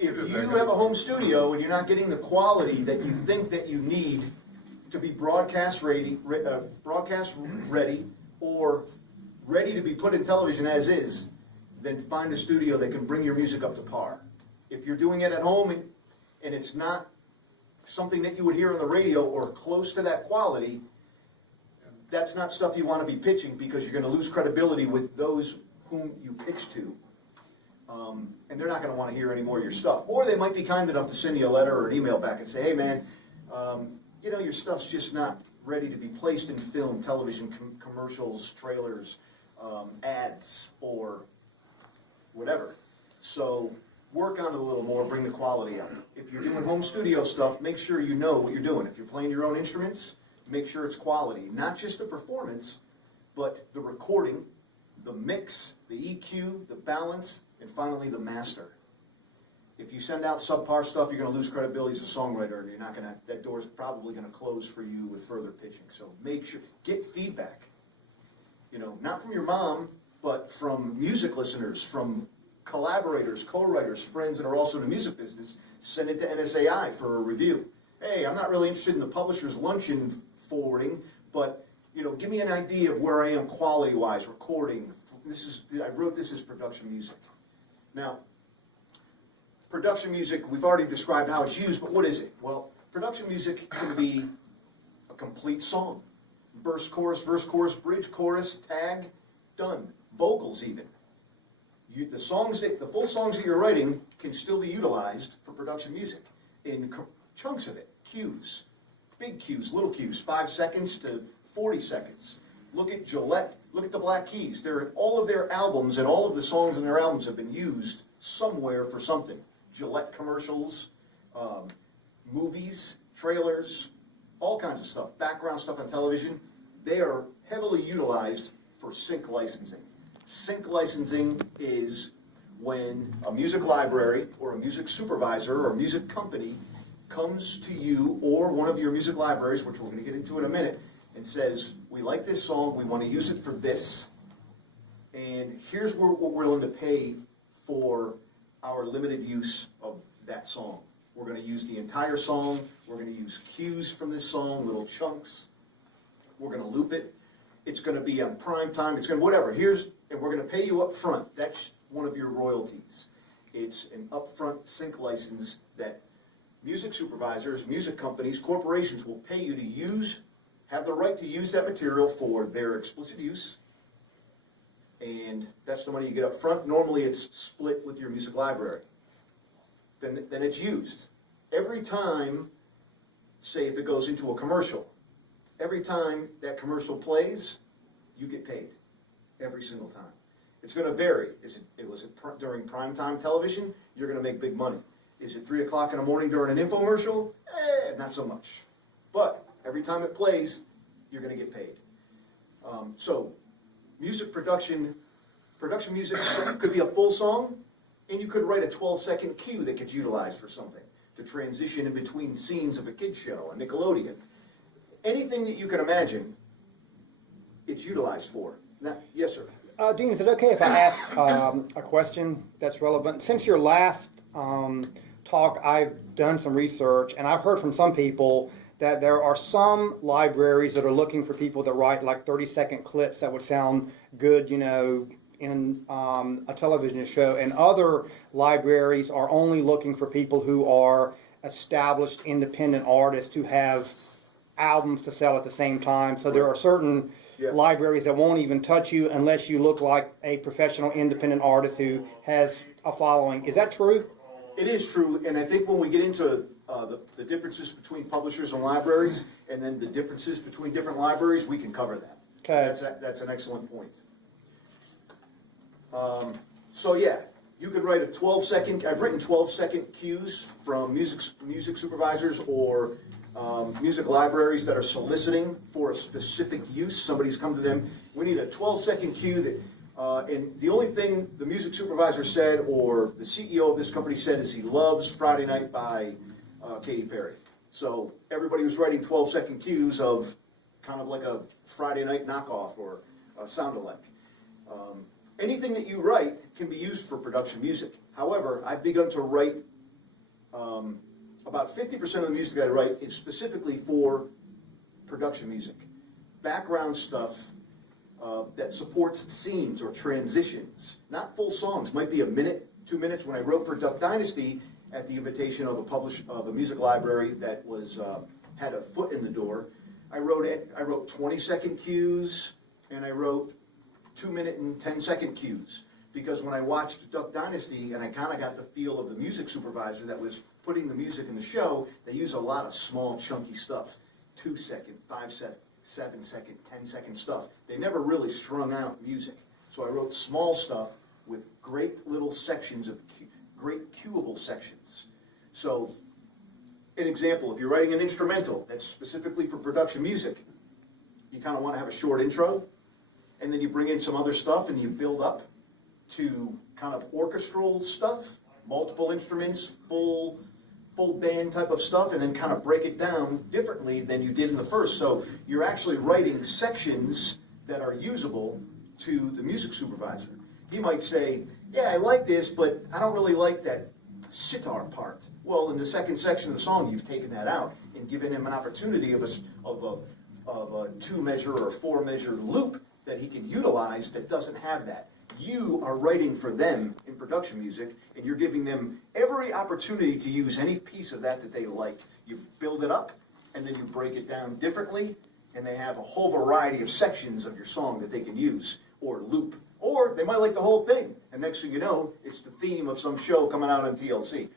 If you have a home studio and you're not getting the quality that you think that you need to be broadcast ready, or ready to be put in television as is, then find a studio that can bring your music up to par. If you're doing it at home and it's not something that you would hear on the radio or close to that quality, that's not stuff you want to be pitching, because you're going to lose credibility with those whom you pitch to. And they're not going to want to hear any more of your stuff. Or they might be kind enough to send you a letter or an email back and say, hey man, you know, your stuff's just not ready to be placed in film, television, commercials, trailers, ads, or whatever. So work on it a little more, bring the quality up. If you're doing home studio stuff, make sure you know what you're doing. If you're playing your own instruments, make sure it's quality. Not just the performance, but the recording, the mix, the EQ, the balance, and finally the master. If you send out subpar stuff, you're going to lose credibility as a songwriter, and you're not going to, that door's probably going to close for you with further pitching. So make sure, get feedback. You know, not from your mom, but from music listeners, from collaborators, co-writers, friends that are also in the music business. Send it to NSAI for a review. Hey, I'm not really interested in the publisher's luncheon forwarding, but you know, give me an idea of where I am quality-wise, recording. I wrote this as production music. Now, production music, we've already described how it's used, but what is it? Well, production music can be a complete song. Verse, chorus, bridge, chorus, tag, done. Vocals even. The full songs that you're writing can still be utilized for production music in chunks of it. Cues, big cues, little cues, 5 seconds to 40 seconds. Look at Gillette, look at the Black Keys. They're in all of their albums, and all of the songs in their albums have been used somewhere for something. Gillette commercials, movies, trailers, all kinds of stuff, background stuff on television. They are heavily utilized for sync licensing. Sync licensing is when a music library or a music supervisor or a music company comes to you or one of your music libraries, which we're going to get into in a minute, and says, we like this song, we want to use it for this, and here's what we're willing to pay for our limited use of that song. We're going to use the entire song, we're going to use cues from this song, little chunks, we're going to loop it, it's going to be on prime time, it's going to whatever, and we're going to pay you up front. That's one of your royalties. It's an upfront sync license that music supervisors, music companies, corporations will pay you to use, have the right to use that material for their explicit use, and that's the money you get up front. Normally it's split with your music library. Then it's used. Every time, say if it goes into a commercial, every time that commercial plays, you get paid. Every single time. It's going to vary. Was it during primetime television? You're going to make big money. Is it 3 o'clock in the morning during an infomercial? Not so much. But every time it plays, you're going to get paid. So, music production music could be a full song, and you could write a 12-second cue that gets utilized for something to transition in between scenes of a kid's show, a Nickelodeon. Anything that you can imagine, it's utilized for. Now, yes, sir. Dean, is it okay if I ask a question that's relevant? Since your last talk, I've done some research, and I've heard from some people that there are some libraries that are looking for people that write like 30-second clips that would sound good, you know, in a television show, and other libraries are only looking for people who are established independent artists who have albums to sell at the same time. So there are certain libraries that won't even touch you unless you look like a professional independent artist who has a following. Is that true? It is true, and I think when we get into the differences between publishers and libraries, and then the differences between different libraries, we can cover that. Okay. That's an excellent point. So yeah, you could write a 12-second, I've written 12-second cues from music supervisors or music libraries that are soliciting for a specific use. Somebody's come to them, we need a 12-second cue that, and the only thing the music supervisor said or the CEO of this company said is he loves Friday Night by Katy Perry. So everybody was writing 12-second cues of kind of like a Friday Night knockoff or a sound-alike. anything that you write can be used for production music. However, I've begun to write, about 50% of the music that I write is specifically for production music. Background stuff that supports scenes or transitions. Not full songs, might be a minute, 2 minutes. When I wrote for Duck Dynasty, at the invitation of a music library that was had a foot in the door, I wrote 20-second cues, and I wrote 2-minute and 10-second cues. Because when I watched Duck Dynasty, and I kind of got the feel of the music supervisor that was putting the music in the show, they use a lot of small, chunky stuff. 2-second, 5-second, 7-second, 10-second stuff. They never really strung out music. So I wrote small stuff with great little sections of great cueable sections. So, an example, if you're writing an instrumental that's specifically for production music, you kind of want to have a short intro, and then you bring in some other stuff and you build up to kind of orchestral stuff, multiple instruments, full band type of stuff, and then kind of break it down differently than you did in the first. So you're actually writing sections that are usable to the music supervisor. He might say, yeah, I like this, but I don't really like that sitar part. Well, in the second section of the song, you've taken that out and given him an opportunity of a 2-measure or 4-measure loop that he can utilize that doesn't have that. You are writing for them in production music, and you're giving them every opportunity to use any piece of that they like. You build it up, and then you break it down differently, and they have a whole variety of sections of your song that they can use, or loop. Or they might like the whole thing, and next thing you know, it's the theme of some show coming out on TLC.